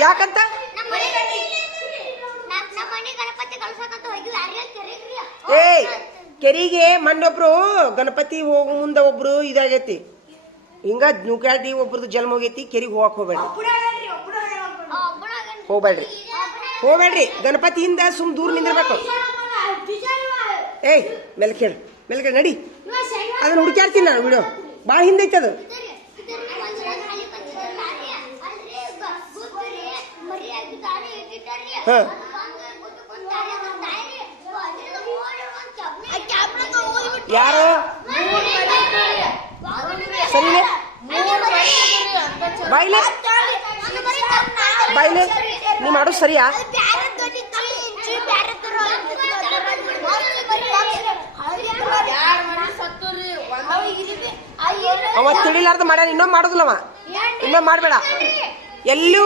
ಯಾಕಂತ ಏಯ್ ಕೆರಿಗೆ ಮಣ್ಣೊಬ್ರು ಗಣಪತಿ ಹೋಗೋ ಮುಂದೆ ಒಬ್ರು ಇದಾಗೈತಿ ಹಿಂಗ ನುಗ್ಗಾಡಿ ಒಬ್ರದ್ದು ಜನ್ಮ ಹೋಗೈತಿ ಕೆರಿಗೆ ಹೋಗಕ್ ಹೋಗ್ಬೇಡ್ರಿ ಗಣಪತಿಯಿಂದ ಸುಮ್ ದೂರ ನಿಂದಿರ್ಬೇಕು. ಏಯ್ ಮೆಲ್ಕೇಳು ನಡಿ, ಅದನ್ನ ಹುಡುಕ್ಯಾಡ್ತೀನಿ ನಾನು. ವಿಡಿಯೋ ಭಾಳ ಹಿಂದೈತೆ ಅದು. ಹಾಂ ಯಾರು ಸರಿನೇ ಬಾಯ್ಲೆ ನೀ ಮಾಡೋದು ಸರಿಯಾ? ಅವ ತಿಳಿಲಾರ್ದ ಮಾಡ್ಯಾನ, ಇನ್ನೊಮ್ಮೆ ಮಾಡೋದಿಲ್ಲವ, ಇನ್ನೊಮ್ಮೆ ಮಾಡಬೇಡ. ಎಲ್ಲೂ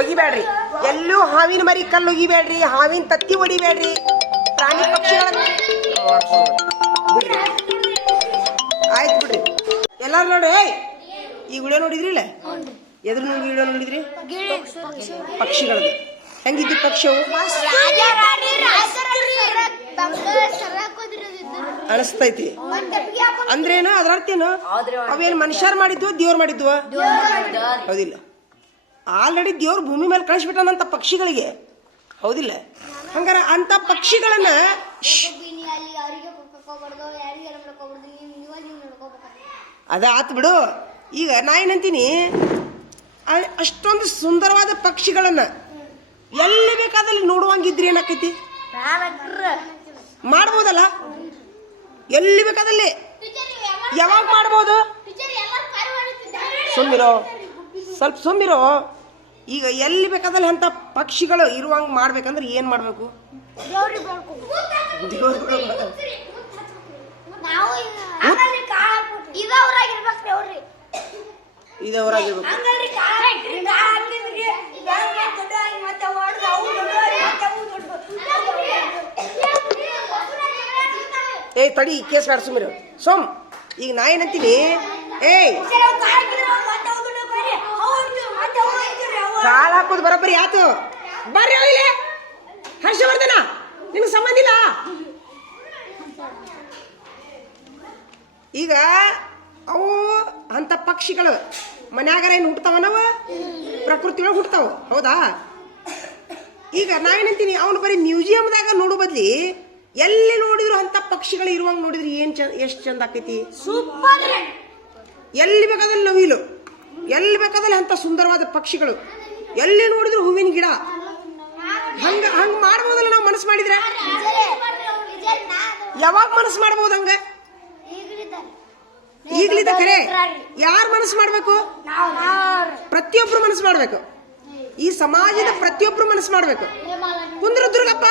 ಒಗಿಬೇಡ್ರಿ, ಎಲ್ಲೂ ಹಾವಿನ ಮರಿ ಕಲ್ಲು ಒಗಿಬೇಡ್ರಿ, ಹಾವಿನ ತತ್ತಿ ಹೊಡಿಬೇಡ್ರಿ, ಪ್ರಾಣಿ ಪಕ್ಷಿಗಳನ್ನ ಬಿಡ್ರಿ. ಆಯ್ತು ಬಿಡ್ರಿ. ಎಲ್ಲಾರು ನೋಡ್ರಿ, ಈ ವಿಡಿಯೋ ನೋಡಿದ್ರಿಲ್ಲ? ಎದ್ರ ವಿಡಿಯೋ ನೋಡಿದ್ರಿ? ಪಕ್ಷಿಗಳದ್ದು ಹೆಂಗಿದ್ದು ಪಕ್ಷಿ ಅವು ಅನಿಸ್ತೈತಿ ಅಂದ್ರೇನು? ಅದ್ರ ಅರ್ಥ ಏನು? ಅವೇನು ಮನುಷ್ಯರು ಮಾಡಿದ್ವು ದೇವ್ರು ಮಾಡಿದ್ವ? ಹೌದಿಲ್ಲ. ಆಲ್ರೆಡಿ ದೇವ್ರು ಭೂಮಿ ಮೇಲೆ ಕಳಿಸ್ಬಿಟ್ಟಾನಂತ ಪಕ್ಷಿಗಳಿಗೆ, ಹೌದಿಲ್ಲ? ಹಂಗಾರ ಅಂತ ಪಕ್ಷಿಗಳನ್ನ ಅದ ಆತ್ ಬಿಡು. ಈಗ ನಾ ಏನಂತೀನಿ, ಅಷ್ಟೊಂದು ಸುಂದರವಾದ ಪಕ್ಷಿಗಳನ್ನ ಎಲ್ಲಿ ಬೇಕಾದಲ್ಲಿ ನೋಡುವಂಗಿದ್ರಿ ಏನಾಕೈತಿ? ಮಾಡ್ಬೋದಲ್ಲ, ಎಲ್ಲಿ ಬೇಕಾದಲ್ಲಿ ಯಾವಾಗ ಮಾಡ್ಬೋದು? ಸುಮ್ಮಿರೋ, ಸ್ವಲ್ಪ ಸುಮ್ಮಿರೋ. ಈಗ ಎಲ್ಲಿ ಬೇಕಾದಲ್ಲಿ ಅಂತ ಪಕ್ಷಿಗಳು ಇರುವಂಗ ಮಾಡ್ಬೇಕಂದ್ರೆ ಏನ್ ಮಾಡ್ಬೇಕು? ಇದವರಾಗಿರ್ಬೇಕು. ಏಯ್ ತಡಿ, ಕೇಸ್ ಬೇಡ, ಸುಮ್ಮಿರು ಸೋಮ್. ಈಗ ನಾ ಏನಂತೀನಿ, ಏಯ್ ಕಾಲ್ ಹಾಕೋದು ಬರೋಬ್ಬರಿ ಆತು. ಬರ್ರಿ ಇಲ್ಲಿ ಹರ್ಷವರ್ಧನ, ನಿಮ್ಗೆ ಸಂಬಂಧ ಇಲ್ಲ. ಈಗ ಅವು ಅಂತ ಪಕ್ಷಿಗಳು ಮನ್ಯಾಗಾರ ಏನು ಹುಟ್ಟತಾವ? ನಾವು ಪ್ರಕೃತಿ ಒಳಗೆ ಹುಟ್ಟತಾವ, ಹೌದಾ? ಈಗ ನಾವೇನಂತೀನಿ, ಅವನು ಬರೀ ಮ್ಯೂಸಿಯಂದಾಗ ನೋಡೋ ಬದ್ಲಿ ಎಲ್ಲಿ ನೋಡಿದ್ರು ಅಂತ ಪಕ್ಷಿಗಳು ಇರುವಂಗ ನೋಡಿದ್ರೆ ಎಷ್ಟು ಚಂದ ಆಕೈತಿ. ಸೂಪರ್. ಎಲ್ಲಿ ಬೇಕಾದಲ್ಲಿ ನವಿಲು, ಎಲ್ಲಿ ಬೇಕಾದಲ್ಲಿ ಅಂತ ಸುಂದರವಾದ ಪಕ್ಷಿಗಳು, ಎಲ್ಲಿ ನೋಡಿದ್ರು ಹೂವಿನ ಗಿಡ, ಹಂಗ ಮಾಡ್ಬೋದಲ್ಲ ನಾವು ಮನಸ್ಸು ಮಾಡಿದ್ರೆ? ಯಾವಾಗ ಮನಸ್ಸು ಮಾಡ್ಬೋದು ಹಂಗ? ಈಗಲಿದ್ದ ಖರೆ. ಯಾರು ಮನಸ್ಸು ಮಾಡ್ಬೇಕು? ಪ್ರತಿಯೊಬ್ರು ಮನಸ್ಸು ಮಾಡ್ಬೇಕು. ಈ ಸಮಾಜದ ಪ್ರತಿಯೊಬ್ರು ಮನಸ್ಸು ಮಾಡ್ಬೇಕು. ಕುಂದ್ರ ದುರ್ಗಪ್ಪ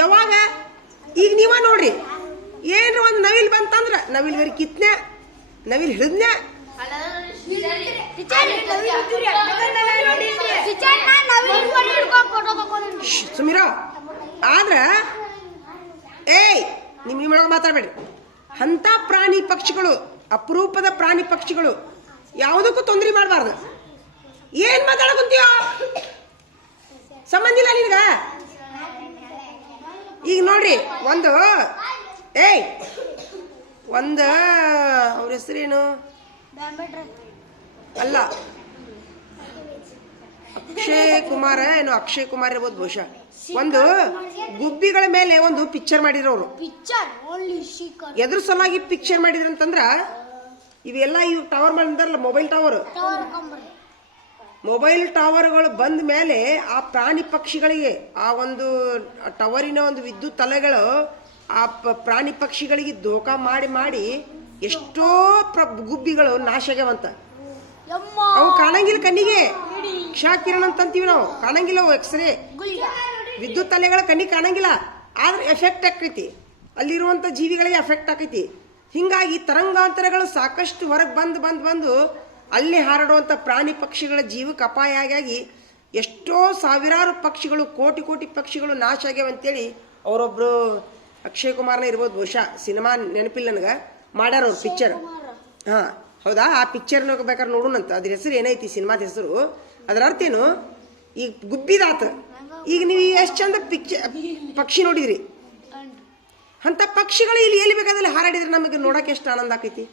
ಯಾವಾಗ? ಈಗ ನೀವ ನೋಡ್ರಿ, ಏನ್ರ ಒಂದು ನವಿಲ್ ಬಂತಂದ್ರ ನವಿಲ್ ಬರೀ ಕಿತ್ನ, ನವಿಲ್ ಹಿಡಿದ್ನ. ಸುಮಿರೋ ಆದ್ರ ಏಯ್ ನಿಮ್ಗೆ ಮಾತಾಡ್ಬೇಡ್ರಿ. ಅಂತ ಪ್ರಾಣಿ ಪಕ್ಷಿಗಳು, ಅಪರೂಪದ ಪ್ರಾಣಿ ಪಕ್ಷಿಗಳು, ಯಾವುದಕ್ಕೂ ತೊಂದರೆ ಮಾಡಬಾರ್ದು. ಏನ್ ಮಾತಾಡಕುಂತೀಯೋ? ಸಂಬಂಧ ಇಲ್ಲ ನಿನ್ಗ. ಈಗ ನೋಡ್ರಿ, ಒಂದು ಅವ್ರ ಹೆಸರೇನು ಅಲ್ಲ, ಅಕ್ಷಯ್ ಕುಮಾರ್ ಇರ್ಬೋದು ಬಹುಶಃ. ಒಂದು ಗುಬ್ಬಿಗಳ ಮೇಲೆ ಒಂದು ಪಿಕ್ಚರ್ ಮಾಡಿದ್ರು ಅವರು. ಎದ್ರ ಸಲುವಾಗಿ ಪಿಕ್ಚರ್ ಮಾಡಿದ್ರು ಅಂತಂದ್ರ, ಇವೆಲ್ಲ ಇವು ಟವರ್ ಮಾಡಿದಾರಲ್ಲ, ಮೊಬೈಲ್ ಟವರ್ಗಳು ಬಂದ ಮೇಲೆ ಆ ಪ್ರಾಣಿ ಪಕ್ಷಿಗಳಿಗೆ, ಆ ಒಂದು ಟವರಿನ ಒಂದು ವಿದ್ಯುತ್ ಅಲೆಗಳು ಆ ಪ್ರಾಣಿ ಪಕ್ಷಿಗಳಿಗೆ ಧೋಕಾ ಮಾಡಿ ಎಷ್ಟೋ ಗುಬ್ಬಿಗಳು ನಾಶ ಆಗ್ಯಾವಂತ. ಅವು ಕಾಣಂಗಿಲ್ಲ ಕಣ್ಣಿಗೆ, ಕ್ಷಕಿರಣ ಅಂತೀವಿ ನಾವು, ಕಾಣಂಗಿಲ್ಲ. ಅವು ಎಕ್ಸ್ರೇ ವಿದ್ಯುತ್ ಅಲೆಗಳ ಕಣ್ಣಿಗೆ ಕಾಣಂಗಿಲ್ಲ, ಆದ್ರೆ ಎಫೆಕ್ಟ್ ಆಕೈತಿ, ಅಲ್ಲಿರುವಂತ ಜೀವಿಗಳಿಗೆ ಎಫೆಕ್ಟ್ ಆಕೈತಿ. ಹಿಂಗಾಗಿ ತರಂಗಾಂತರಗಳು ಸಾಕಷ್ಟು ಹೊರಗೆ ಬಂದು ಅಲ್ಲಿ ಹಾರಾಡುವಂಥ ಪ್ರಾಣಿ ಪಕ್ಷಿಗಳ ಜೀವಕ್ಕೆ ಅಪಾಯ ಆಗಿ ಎಷ್ಟೋ ಸಾವಿರಾರು ಪಕ್ಷಿಗಳು, ಕೋಟಿ ಪಕ್ಷಿಗಳು ನಾಶ ಆಗ್ಯಾವ ಅಂತೇಳಿ ಅವರೊಬ್ರು ಅಕ್ಷಯ್ ಕುಮಾರ್ನ ಇರ್ಬೋದು ಬಹುಶಃ, ಸಿನಿಮಾ ನೆನಪಿಲ್ಲ ನನಗೆ, ಮಾಡ್ಯಾರ ಅವ್ರು ಪಿಕ್ಚರ್. ಹಾ ಹೌದಾ, ಆ ಪಿಕ್ಚರ್ ಬೇಕಾದ್ರೆ ನೋಡೋಣಂತ. ಅದ್ರ ಹೆಸರು ಏನೈತಿ ಸಿನಿಮಾದ ಹೆಸರು, ಅದರ ಅರ್ಥ ಏನು, ಈಗ ಗುಬ್ಬಿದಾತ. ಈಗ ನೀವು ಎಷ್ಟು ಚಂದ ಪಕ್ಷಿ ನೋಡಿದ್ರಿ, ಅಂತ ಪಕ್ಷಿಗಳು ಇಲ್ಲಿ ಎಲ್ಲಿ ಬೇಕಾದಲ್ಲಿ ಹಾರಾಡಿದ್ರೆ ನಮಗೆ ನೋಡಕ್ಕೆ ಎಷ್ಟು ಆನಂದ ಆಕೈತಿ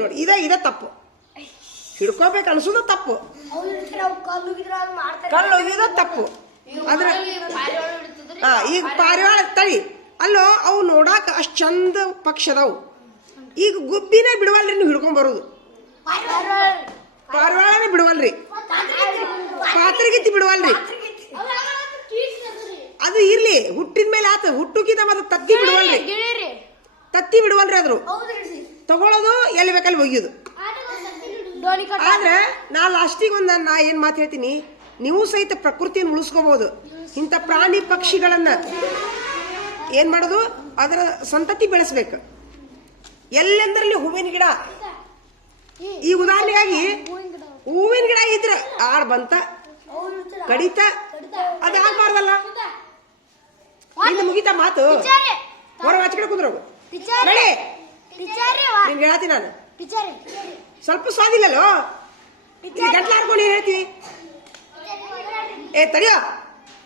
ನೋಡಿ. ಇದ ತಪ್ಪು, ಹಿಡ್ಕೋಬೇಕು ಅನ್ಸೋದು ತಪ್ಪು, ಕಲ್ಲು ಒಯ್ಯೋದು ತಪ್ಪು. ಅದ್ರ ಈಗ ಪಾರಿವಾಳ ತಳಿ ಅಲ್ಲೋ, ಅವು ನೋಡಾಕ ಅಷ್ಟು ಚಂದ ಪಕ್ಷಿ ಅದಾವು. ಈಗ ಗುಬ್ಬಿನ ಬಿಡವಲ್ರಿ ನೀವು ಹಿಡ್ಕೊಂಡ್ ಬರೋದು, ಪಾರಿವಾಳನೇ ಬಿಡವಲ್ರಿ, ಪಾತ್ರೆಗಿತ್ತಿ ಬಿಡವಲ್ರಿ. ಅದು ಇರ್ಲಿ, ಹುಟ್ಟಿದ ಮೇಲೆ ಆತ, ಹುಟ್ಟುಕಿಂತ ಮತ್ತೆ ತತ್ತಿ ಬಿಡವಲ್ರಿ, ತತ್ತಿ ಬಿಡವಲ್ರಿ. ಅದ್ರು ತಗೊಳ್ಳೋದು ಎಲ್ಲಿ ಬೇಕಲ್ಲಿ ಒಯ್ಯೋದು. ಆದ್ರೆ ನಾ ಲಾಸ್ಟಿಗೆ ನಾ ಏನ್ ಮಾತು ಹೇಳ್ತೀನಿ, ನೀವು ಸಹಿತ ಪ್ರಕೃತಿಯನ್ನು ಉಳಿಸ್ಕೋಬಹುದು. ಇಂಥ ಪ್ರಾಣಿ ಪಕ್ಷಿಗಳನ್ನ ಏನ್ ಮಾಡೋದು, ಅದರ ಸಂತತಿ ಬೆಳೆಸ್ಬೇಕು. ಎಲ್ಲೆಂದ್ರಲ್ಲಿ ಹೂವಿನ ಗಿಡ, ಈಗ ಉದಾಹರಣೆಗಾಗಿ ಹೂವಿನ ಗಿಡ ಇದ್ರ ಆಡ್ ಬಂತ ಕಡಿತ, ಅದು ಆಗ್ಬಾರ್ದಲ್ಲ. ಇನ್ನು ಮುಗಿತ ಮಾತು, ಹೊರ ಹಚ್ಕಡೆ ಕುಂದ್ರೋಗು ನಡಿ. ನಿನ್ಗೆ ಹೇಳ್ತೀನಿ ನಾನು, ಸ್ವಲ್ಪ ಸ್ವಾದಿಲ್ಲಲ್ಲೋ, ಗಂಟ್ಲ ಹಾರ್ಕೊಂಡು ಏನ್ ಹೇಳ್ತೀವಿ. ತಡಿಯೋ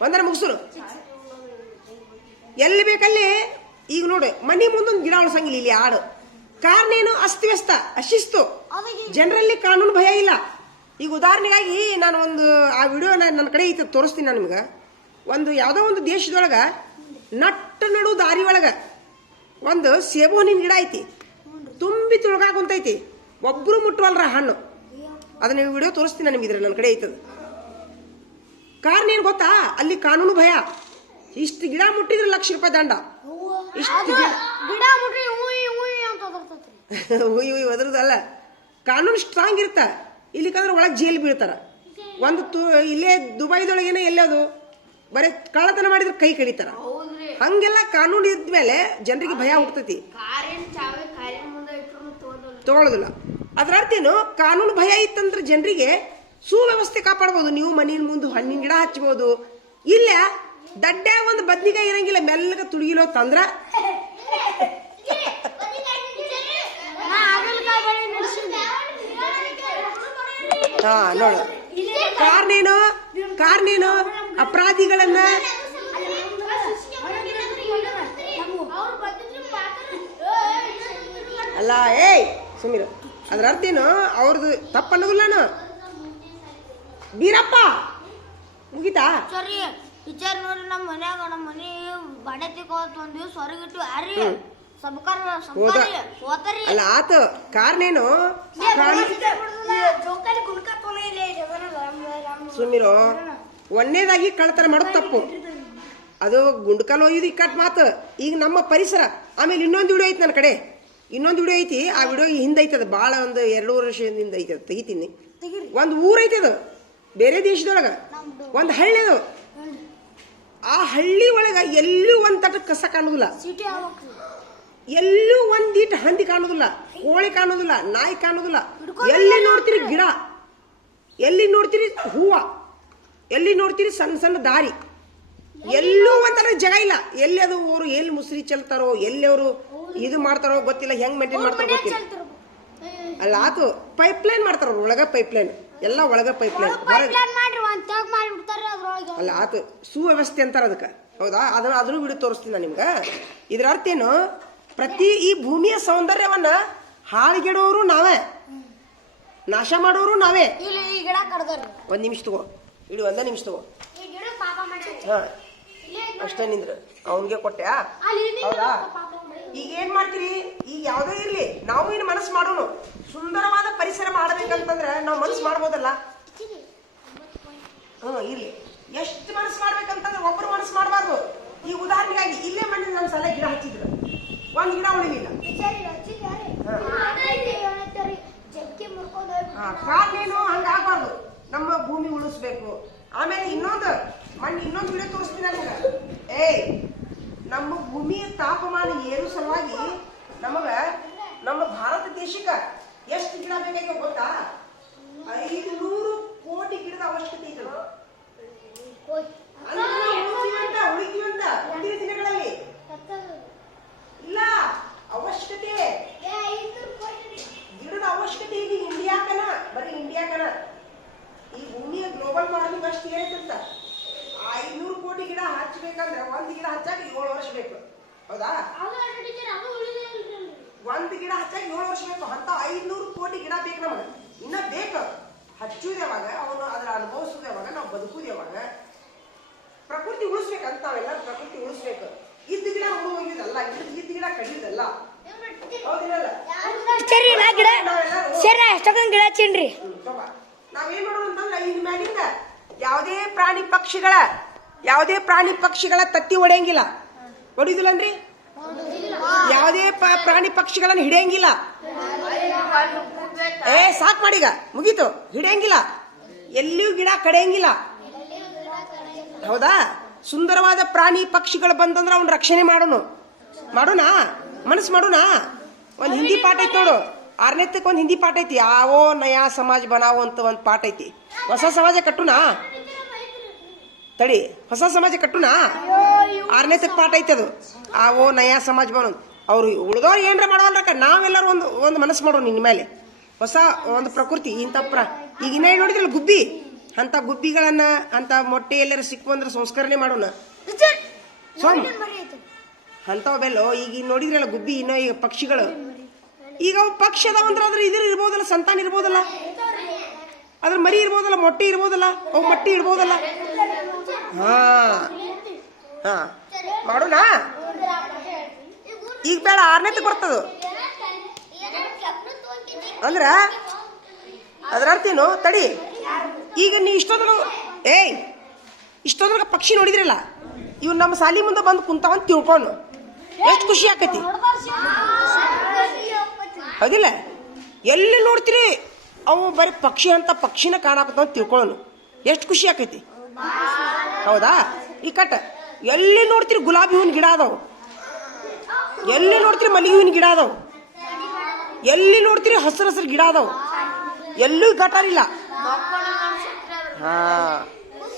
ಒಂದರ ಮುಗಿಸು. ಎಲ್ಲಿ ಬೇಕಲ್ಲಿ ಈಗ ನೋಡು, ಮನಿ ಮುಂದೊಂದು ಗಿಡ ಉಳ್ಸಂಗಿಲ್ಲ ಇಲ್ಲಿ ಆಡು. ಕಾರಣ ಏನು, ಅಸ್ತವ್ಯಸ್ತ, ಅಶಿಸ್ತು, ಜನರಲ್ಲಿ ಕಾನೂನು ಭಯ ಇಲ್ಲ. ಈಗ ಉದಾಹರಣೆಗಾಗಿ ನಾನು ಒಂದು ಆ ವಿಡಿಯೋ ನನ್ನ ಕಡೆ ಐತೆ, ತೋರಿಸ್ತೀನಿ ನಾನು ನಿಮ್ಗೆ. ಒಂದು ಯಾವುದೋ ಒಂದು ದೇಶದೊಳಗ ನಟ್ಟ ನಡು ದಾರಿ ಒಳಗ ಒಂದು ಸೇಬು ಹಣ್ಣಿನ ಗಿಡ ಐತಿ, ತುಂಬಿ ತುಳ್ಕಾಕುಂತೈತಿ, ಒಬ್ರು ಮುಟ್ಟವಲ್ರ ಹಣ್ಣು. ಅದನ್ನ ವಿಡಿಯೋ ತೋರಿಸ್ತೀನಿ ನಿಮ್ಗೆ, ಇದ್ರೆ ನನ್ನ ಕಡೆ ಐತದ. ಕಾರಣ ಏನು ಗೊತ್ತಾ, ಅಲ್ಲಿ ಕಾನೂನು ಭಯ. ಇಷ್ಟು ಗಿಡ ಮುಟ್ಟಿದ್ರೆ ₹1,00,000 ದಂಡ. ಇಷ್ಟು ಹುಯ್ ಅದ್ರದಲ್ಲ, ಕಾನೂನು ಸ್ಟ್ರಾಂಗ್ ಇರ್ತ. ಇಲ್ಲಿಕಂದ್ರೆ ಒಳಗೆ ಜೈಲ್ ಬೀಳ್ತಾರ. ಒಂದು ಇಲ್ಲೇ ದುಬೈದೊಳಗೇನೆ ಎಲ್ಲದು ಬರೀ ಕಳ್ಳತನ ಮಾಡಿದ್ರೆ ಕೈ ಕಡಿತಾರ. ಹಂಗೆಲ್ಲ ಕಾನೂನು ಇದ್ಮೇಲೆ ಜನರಿಗೆ ಭಯ ಹುಟ್ಟತೈತಿ, ತಗೊಳ್ಳೋದಿಲ್ಲ. ಅದ್ರ ಅರ್ಥ ಏನು, ಕಾನೂನು ಭಯ ಇತ್ತಂದ್ರೆ ಜನರಿಗೆ ಸುವ್ಯವಸ್ಥೆ ಕಾಪಾಡ್ಬೋದು. ನೀವು ಮನೆಯ ಮುಂದೆ ಹಣ್ಣಿನ ಗಿಡ ಹಚ್ಬೋದು. ಇಲ್ಲ ದಡ್ಡ ಒಂದು ಬದ್ನಿಕಾಯಿ ಇರಂಗಿಲ್ಲ, ಮೆಲ್ಲಗ ತುಡುಗಿಲೋ ತಂದ್ರ ಹಾ ನೋಡು. ಕಾರಣ ಅಪರಾಧಿಗಳನ್ನ ಅಲ್ಲ, ಸುಮೀರ, ಅದ್ರ ಅರ್ಥ ಏನು, ಅವ್ರದ್ದು ತಪ್ಪನ್ನೋದಿಲ್ಲ. ನಾನು ಬೀರಪ್ಪ ಮುಗಿತಾ ಟೀಚರ್ ನೋಡ್ರಿ, ನಮ್ಮ ಮನ್ಯಾಗ ನಮ್ಮ ಮನೆ ಬಾಡೆ ತಿಕ್ಕೋತ್ ಒಂದ್ ದಿವ್ಸ ಹೊರಗಿಟ್ಟು ಯಾರಿ ಅಲ್ಲ ಆತ. ಕಾರಣ ಏನು, ಸುಮೀರೋ, ಒಂದೇದಾಗಿ ಕಳ್ಳತನ ಮಾಡೋದು ತಪ್ಪು, ಅದು ಗುಂಡ್ಕಲ್ ಒಯ್ಯುದು ಇಕ್ಕಟ್ ಮಾತು. ಈಗ ನಮ್ಮ ಪರಿಸರ. ಆಮೇಲೆ ಇನ್ನೊಂದು ವಿಡಿಯೋ ಐತಿ ನನ್ನ ಕಡೆ, ಇನ್ನೊಂದು ವಿಡಿಯೋ ಐತಿ. ಆ ವಿಡಿಯೋ ಹಿಂದೆ ಐತದ, ಭಾಳ ಒಂದು 2 ವರ್ಷದಿಂದ ಐತದ, ತೆಗಿತೀನಿ. ಒಂದು ಊರ್ ಐತದ ಬೇರೆ ದೇಶದೊಳಗ, ಒಂದು ಹಳ್ಳಿ ಅದು. ಆ ಹಳ್ಳಿ ಒಳಗ ಎಲ್ಲೂ ಒಂದ್ ತಟ ಕಸ ಕಾಣುದಿಲ್ಲ, ಎಲ್ಲೂ ಒಂದೀಟ್ ಹಂದಿ ಕಾಣುದಿಲ್ಲ, ಕೋಳಿ ಕಾಣುದಿಲ್ಲ, ನಾಯಿ ಕಾಣುದಿಲ್ಲ. ಎಲ್ಲಿ ನೋಡ್ತೀರಿ ಗಿಡ, ಎಲ್ಲಿ ನೋಡ್ತೀರಿ ಹೂವ, ಎಲ್ಲಿ ನೋಡ್ತೀರಿ ಸಣ್ಣ ಸಣ್ಣ ದಾರಿ, ಎಲ್ಲೂ ಒಂಥರ ಜಾಗ ಇಲ್ಲ. ಎಲ್ಲಿ ಅದು ಅವರು ಎಲ್ಲಿ ಮುಸ್ರಿ ಚೆಲ್ತಾರೋ, ಎಲ್ಲಿ ಅವರು ಇದು ಮಾಡ್ತಾರೋ ಗೊತ್ತಿಲ್ಲ, ಹೆಂಗ್ ಮೇಂಟೈನ್ ಮಾಡ್ತಾರೋ ಗೊತ್ತಿಲ್ಲ. ಅಲ್ಲ ಆತು, ಪೈಪ್ಲೈನ್ ಮಾಡ್ತಾರ ಒಳಗ, ಪೈಪ್ಲೈನ್ ಎಲ್ಲ ಒಳಗ ಪೈಪ್ಲೈನ್ ಅಲ್ಲ ಆತು, ಸುವ್ಯವಸ್ಥೆ ಅಂತಾರ ಅದಕ್ಕೆ. ಹೌದಾ, ಅದನ್ನು ವಿಡಿಯೋ ತೋರಿಸ್ತೀನಿ ನಾನು ನಿಮ್ಗೆ. ಇದ್ರ ಅರ್ಥ ಏನು, ಪ್ರತಿ ಈ ಭೂಮಿಯ ಸೌಂದರ್ಯವನ್ನ ಹಾಳುಗೆಡೋರು ನಾವೇ, ನಾಶ ಮಾಡೋರು ನಾವೇ. ಒಂದ್ ನಿಮಿಷ ತಗೋ, ಇಡಿ ಒಂದೇ ನಿಮಿಷ ತಗೋ. ಹಾ ಅಷ್ಟೇ ನಿಂದ್ರ, ಅವನ್ಗೆ ಕೊಟ್ಟೆ. ಹೌದಾ, ಈಗ ಏನ್ ಮಾಡ್ತೀರಿ, ಈಗ ಯಾವ್ದೇ ಇರ್ಲಿ, ನಾವು ಏನು ಮನಸ್ಸು ಮಾಡೋನು, ಸುಂದರವಾದ ಪರಿಸರ ಮಾಡ್ಬೇಕಂತಂದ್ರೆ ನಾವು ಮನಸ್ಸು ಮಾಡ್ಬೋದಲ್ಲ. ಇರ್ಲಿ, ಎಷ್ಟು ಮನಸ್ಸು ಮಾಡ್ಬೇಕಂತಂದ್ರೆ ಒಬ್ಬರು ಮನಸ್ಸು ಮಾಡಬಾರ್ದು. ಈ ಉದಾಹರಣೆಗಾಗಿ ಇಲ್ಲೇ ಮಣ್ಣಿನ ನಮ್ಮ ಸಲ ಗಿಡ ಹಚ್ಚಿದ್ರು, ಒಂದ್ ಗಿಡ ಉಳಿಲಿಲ್ಲ. ಕಾರಣೇನು, ಹಂಗಾಗಬಾರ್ದು. ನಮ್ಮ ಭೂಮಿ ಉಳಿಸ್ಬೇಕು. ಆಮೇಲೆ ಇನ್ನೊಂದು ವಿಡಿಯೋ ತೋರಿಸ್ತೀನಿ ನನಗೆ. ನಮ್ಮ ಭೂಮಿಯ ತಾಪಮಾನ ಏರು ಸಲುವಾಗಿ ನಮ್ಮ ಭಾರತ ದೇಶಕ್ಕೆ ಎಷ್ಟು ಗಿಡ ಬೇಕಾಗಿ ಗೊತ್ತಾ, 500 ಕೋಟಿ ಗಿಡದ ಅವಶ್ಯಕತೆ ಇದೆ. ಉಳಿತೀವಂತ ಮುಂದಿನ ದಿನಗಳಲ್ಲಿ ಇಲ್ಲ ಒಂದ್ ಗಿಡ ಹಚ್ಚಾಗ 7 ವರ್ಷ ಬೇಕು ಅಂತ 500 ಕೋಟಿ ಗಿಡ ಬೇಕು ನಮಗೆ. ಇನ್ನ ಬೇಕು ಹಚ್ಚುದು ಯಾವಾಗ, ಅವನು ಅದ್ರ ಅನುಭವಿಸುದು ಯಾವಾಗ, ನಾವು ಬದುಕುದು ಯಾವಾಗ. ಪ್ರಕೃತಿ ಉಳಿಸ್ಬೇಕಂತ ನಾವೆಲ್ಲ ಪ್ರಕೃತಿ ಉಳಿಸ್ಬೇಕು. ಇದ್ದ ಗಿಡ ಹೋಗಿದಲ್ಲ, ಇದ್ದ ಗಿಡ ಕಡಿಯುದಲ್ಲ. ಹೌದಿಲ್ಲ? ಸರಿ ನಾ ಗಿಡ ಸರಿ ನಾ ಎಷ್ಟೊಂದು ಗಿಡ ಹಚ್ಚೀನ್ರಿ. ನಾವೇನ್ ಮಾಡೋಣ ಅಂತಂದ್ರೆ ಇನ್ ಮ್ಯಾಲಿಂದ ಯಾವುದೇ ಪ್ರಾಣಿ ಪಕ್ಷಿಗಳ ತತ್ತಿ ಹೊಡೆಯಂಗಿಲ್ಲ. ಹೊಡಿದಿಲ್ಲನ್ರಿ? ಯಾವುದೇ ಪ್ರಾಣಿ ಪಕ್ಷಿಗಳನ್ನ ಹಿಡಿಯಂಗಿಲ್ಲ. ಸಾಕ್ ಮಾಡೀಗ, ಮುಗೀತು. ಹಿಡಿಯಂಗಿಲ್ಲ, ಎಲ್ಲಿಯೂ ಗಿಡ ಕಡಿಯಂಗಿಲ್ಲ. ಹೌದಾ? ಸುಂದರವಾದ ಪ್ರಾಣಿ ಪಕ್ಷಿಗಳು ಬಂದಂದ್ರೆ ಅವ್ನ ರಕ್ಷಣೆ ಮಾಡೋಣ. ಮನಸ್ಸು ಮಾಡೋಣ. ಒಂದು ಹಿಂದಿ ಪಾಠ ಐತಿ ನೋಡು, 6ನೇದಕ್ಕೆ ಒಂದು ಹಿಂದಿ ಪಾಠ ಐತಿ. ಯಾವೋ ನಯಾ ಸಮಾಜ ಬನಾವೋ ಅಂತ ಒಂದು ಪಾಠ ಐತಿ. ಹೊಸ ಸಮಾಜ ಕಟ್ಟುನಾ ತಡಿ, ಹೊಸ ಸಮಾಜ ಕಟ್ಟುನಾ 6ನೇದಕ್ಕೆ ಪಾಠ ಐತಿ ಅದು. ಆವೋ ನಯಾ ಸಮಾಜ ಬನೋ. ಅವ್ರು ಉಳಿದವ್ರು ಏನ್ರ ಮಾಡೋಲ್ರಕ್ಕ, ನಾವೆಲ್ಲರೂ ಒಂದು ಮನಸ್ಸು ಮಾಡೋಣ. ನಿನ್ನ ಮೇಲೆ ಹೊಸ ಒಂದು ಪ್ರಕೃತಿ ಇಂಥ ಈಗ ಇನ್ನ ನೋಡಿದ್ರಲ್ಲ ಗುಬ್ಬಿ, ಅಂತ ಗುಬ್ಬಿಗಳನ್ನ ಅಂತ ಮೊಟ್ಟೆ ಎಲ್ಲರೂ ಸಿಕ್ಕು ಅಂದ್ರೆ ಸಂಸ್ಕರಣೆ ಮಾಡೋಣ. ಅಂಥವು ಬೆಲ್ಲೋ ಈಗ ನೋಡಿದ್ರಲ್ಲ ಗುಬ್ಬಿ, ಇನ್ನೂ ಈಗ ಪಕ್ಷಿಗಳು. ಈಗ ಅವು ಪಕ್ಷಿ ಅದಾವಂದ್ರೆ ಅದ್ರ ಇದ್ರ ಇರ್ಬೋದಲ್ಲ, ಸಂತಾನ ಇರ್ಬೋದಲ್ಲ, ಅದ್ರ ಮರಿ ಇರ್ಬೋದಲ್ಲ, ಮೊಟ್ಟೆ ಇರ್ಬೋದಲ್ಲ, ಅವು ಮೊಟ್ಟೆ ಇಡ್ಬೋದಲ್ಲ. ಮಾಡೋಣ. ಈಗ ಬೇಡ, 6ನೇದಕ್ಕೆ ಬರ್ತದ ಅಂದ್ರ ಅದ್ರ ಅರ್ಥ ಏನು? ತಡಿ, ಈಗ ನೀ ಇಷ್ಟೊಂದ್ರಾಗ ಪಕ್ಷಿ ನೋಡಿದ್ರಲ್ಲ, ಇವ್ ನಮ್ಮ ಸಾಲಿ ಮುಂದೆ ಬಂದು ಕುಂತಾವಂತ ತಿಳ್ಕೊಂಡು ಎಷ್ಟು ಖುಷಿ ಆಕತಿ. ಹೌದಿಲ್ಲ? ಎಲ್ಲಿ ನೋಡ್ತೀರಿ ಅವು ಬರೀ ಪಕ್ಷಿ ಅಂತ ಪಕ್ಷಿನ ಕಾಣಾಕತ್ತಾವ ತಿಳ್ಕೊಳ್ಳೋನು ಎಷ್ಟು ಖುಷಿ ಆಕೈತಿ. ಹೌದಾ? ಈ ಕಟ್ಟ ಎಲ್ಲಿ ನೋಡ್ತೀರಿ ಗುಲಾಬಿ ಹೂವಿನ ಗಿಡ ಅದಾವು, ಎಲ್ಲಿ ನೋಡ್ತೀರಿ ಮಲ್ಲಿಗೆ ಹೂವಿನ ಗಿಡ ಅದಾವು, ಎಲ್ಲಿ ನೋಡ್ತೀರಿ ಹಸಿರು ಹಸಿರು ಗಿಡ ಅದಾವು, ಎಲ್ಲೂ ಗಟಾರಿಲ್ಲ.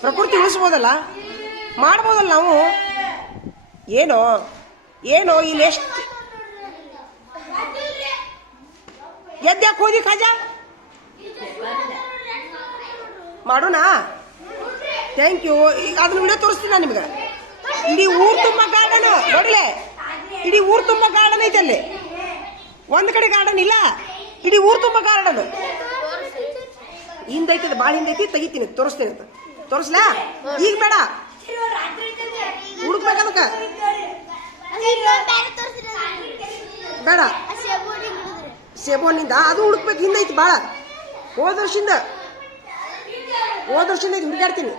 ಪ್ರಕೃತಿ ಉಳಿಸ್ಬೋದಲ್ಲ, ಮಾಡ್ಬೋದಲ್ಲ ನಾವು. ಏನೋ ಇಲ್ಲಿ ಎಷ್ಟು ಎದ್ಯಾಕೆ ಹೋದಿ ಖಾಜಾ? ಮಾಡೋಣ. Thank you. ಈಗ ಅದನ್ನ ವಿಡಿಯೋ ತೋರಿಸ್ತೀನಿ ನಾನು ನಿಮ್ಗೆ. ಇಡೀ ಊರು ತುಂಬ ಗಾರ್ಡನ್ ನೋಡಿಲೆ, ಇಡೀ ಊರು ತುಂಬ ಗಾರ್ಡನ್ ಐತೆ. ಅಲ್ಲಿ ಒಂದ್ ಕಡೆ ಗಾರ್ಡನ್ ಇಲ್ಲ, ಇಡೀ ಊರು ತುಂಬ ಗಾರ್ಡನ್. ಹಿಂದೈತದ, ಭಾಳ ಹಿಂದೈತಿ, ತೆಗಿತೀನಿ, ತೋರಿಸ್ತೀನಿ ಅಂತ. ತೋರಿಸ್ಲಾ? ಈಗ ಬೇಡ, ಹುಡುಕ್ಬೇಕದಕ್ಕ ಬೇಡ. ಸೇಬೋನಿಂದ ಅದು ಹುಡುಕ್ಬೇಕು, ಹಿಂದೈತಿ ಭಾಳ. ಹೋದ ವರ್ಷದಿಂದ ಐತಿ, ಹುಡುಗಾಡ್ತೀನಿ.